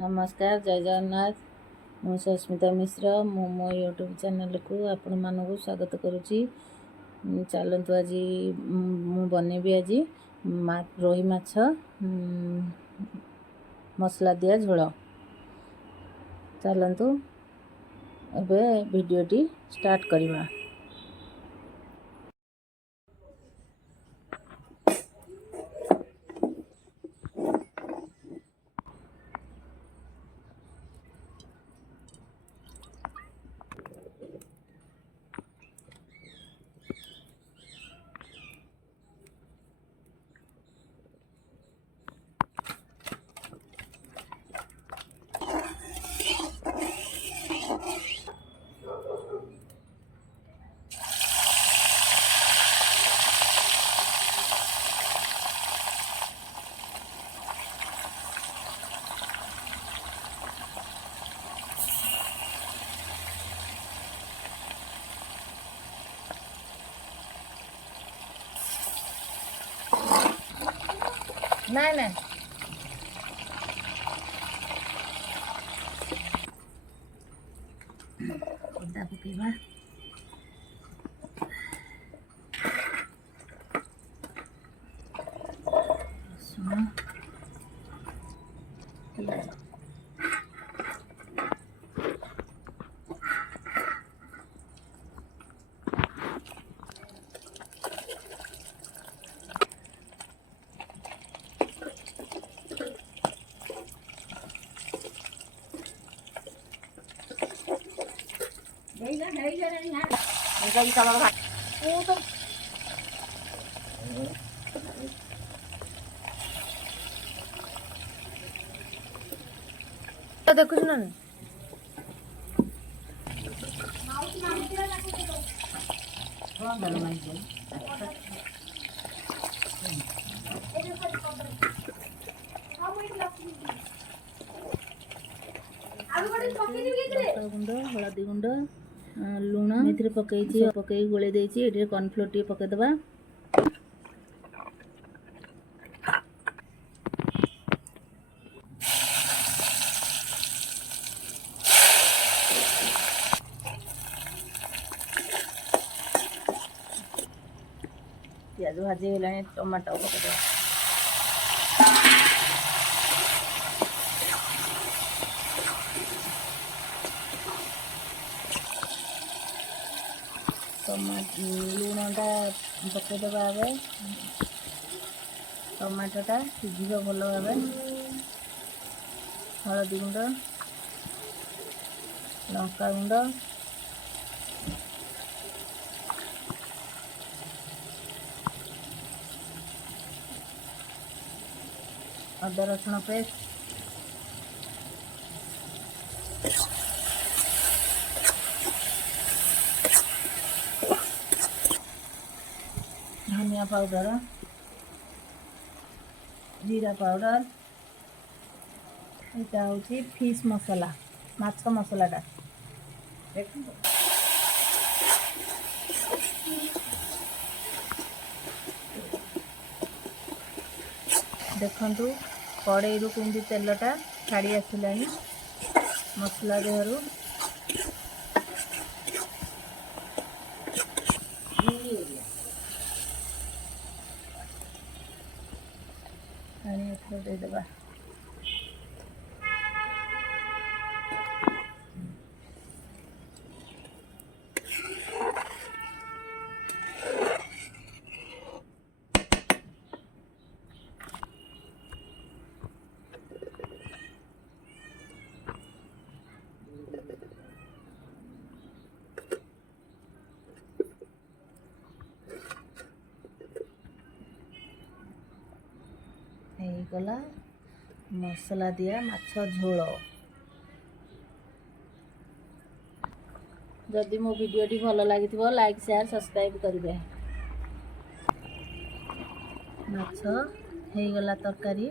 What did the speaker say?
नमस्कार जय जगन्नाथ मु सस्मिता मिश्र मो यूट्यूब चैनल को आपण मानक स्वागत करुच्ची। चलतु आज मु बनैबी आज रोही माछ मसला दिया झोल। चलतु एबे वीडियोटी स्टार्ट करवा। नहीं नहीं अदा पकेबा सुनो देखु ना गुंड हलदी गुंड लुण एथि पकई गोले देछि कॉर्नफ्लोर टी पकईदबा। प्याज भाजी गला टमाटो पकईदबा। लुणटा पकईदबा आगे टमाटोटा सीझ भल भाव। हलदी गुंड लंका गुंड अदा रसुण पेस्ट धनिया पाउडर जीरा पाउडर यहाँ हूँ फिश मसला माछ मसलाटा देखु कड़ई रू केमती तेलटा छाड़ी आसला मसला देहरु देदेबा। गला मसला दिया माछ झोल। जदि मो वीडियोटी भल लगी लाइक शेयर सब्सक्राइब करेंगे। माछ हो गला तरकारी